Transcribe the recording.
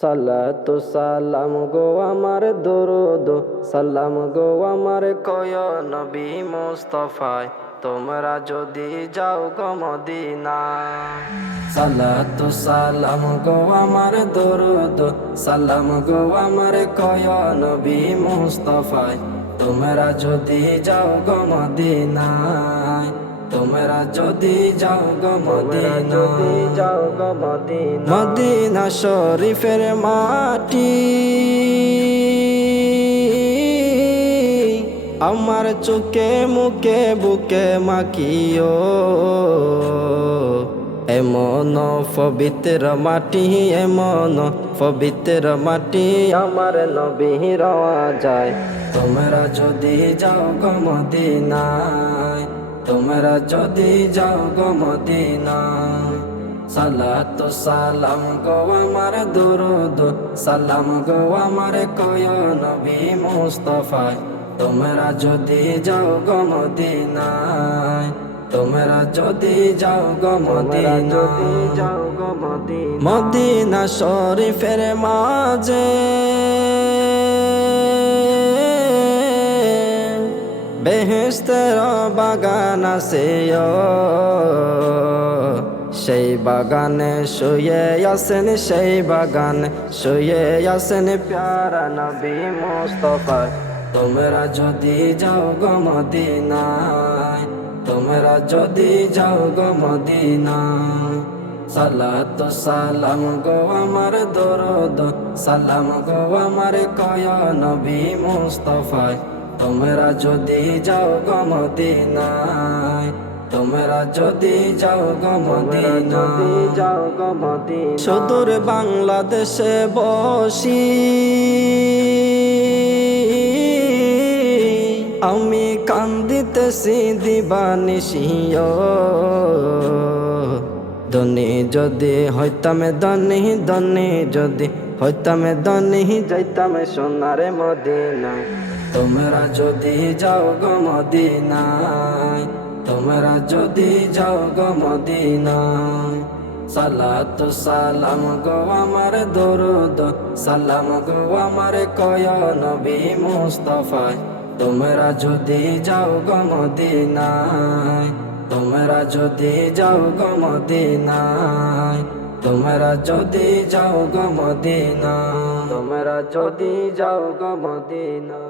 সালাতু সালাম গো আমার দরুদ সালাম গো আমার কয় নবী মুস্তাফায় তোমরা যদি যাও গো মদিনা। সালাতু সালাম গো আমার দরুদ সালাম গো আমার কয় নবী মুস্তাফায় তোমরা যদি যাও গো মদিনায়। তোমরা যদি যাও গো মদিনা, যাও গো মদিনা। মদিনা শরীফের মাটি আমার চোখে মুখে বুকে মাখিও, এমন পবিত্র মাটি এমন পবিত্র মাটি আমার নবী রওয়া যায়। তোমরা যদি যাও গো মদিনায়, তোমরা যদি যাও গো মদিনায়। সালাতু সালাম গো আমার দরুদ সালাম গো আমার কয় নবী মুস্তাফায় তোমরা যদি যাও গো মদিনায়। তোমরা যদি যাও গো মদিনা, যাও গো মদিনা। মদিনা শরীফের মাঝে বেহেশতের বাগান আছে, সেই বাগানে শুয়ে আছেন, সেই বাগানে শুয়ে আছেন প্যারা নবী মুস্তাফা। তোমরা যদি যাও গো মদিনায়, তোমরা যদি যাও গো মদিনায়। সালাতু সালাম গো আমার দরুদ সালাম গো আমার কয় নবী মুস্তাফায় তোমরা যদি যাও গো মদিনায়। তোমরা যদি যাও গো মদিনা, যাও গো মদিনা। সুদূর বাংলাদেশে বসি আমি কান্দিতেছি দিবানিশিও, ধনী যদি হইতাম ধনী, ধনী যদি হইতাম ধনী যাইতাম সোনার মদিনায়। তোমরা যদি যাও গো মদিনায়, তোমরা যদি যাও গো মদিনায়। সালাতু সালাম গো আমার দরুদ সালাম গো আমার কয় নবী মুস্তাফায় তোমরা যদি যাও গো মদিনায়। তোমরা যদি যাও গো মদিনায়, তোমরা যদি যাও গো মদিনা, তোমরা যদি যাও গো মদিনা।